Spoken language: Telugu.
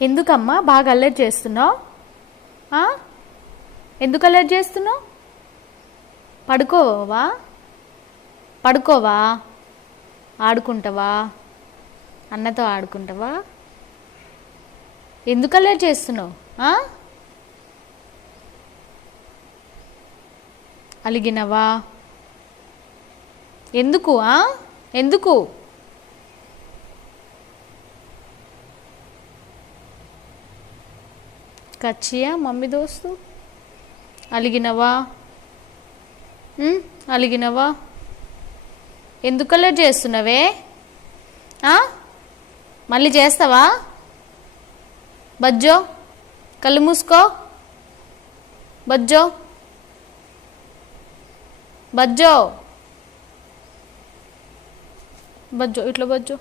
ఎందుకమ్మా బాగా అల్లరి చేస్తున్నావు? ఎందుకు అల్లరి చేస్తున్నావు? పడుకోవా? పడుకోవా? ఆడుకుంటావా? అన్నతో ఆడుకుంటావా? ఎందుకు అల్లరి చేస్తున్నావు? అలిగినవా? ఎందుకు? ఎందుకు? కచ్చియా మమ్మీ దోస్తు? అలిగినవా? అలిగినవా? ఎందుకు అల్లరి చేస్తున్నావే? మళ్ళీ చేస్తావా? బజ్జో కళ్ళు మూసుకో. బజ్జో బజ్జో బజ్జో ఇట్లా బజ్జో.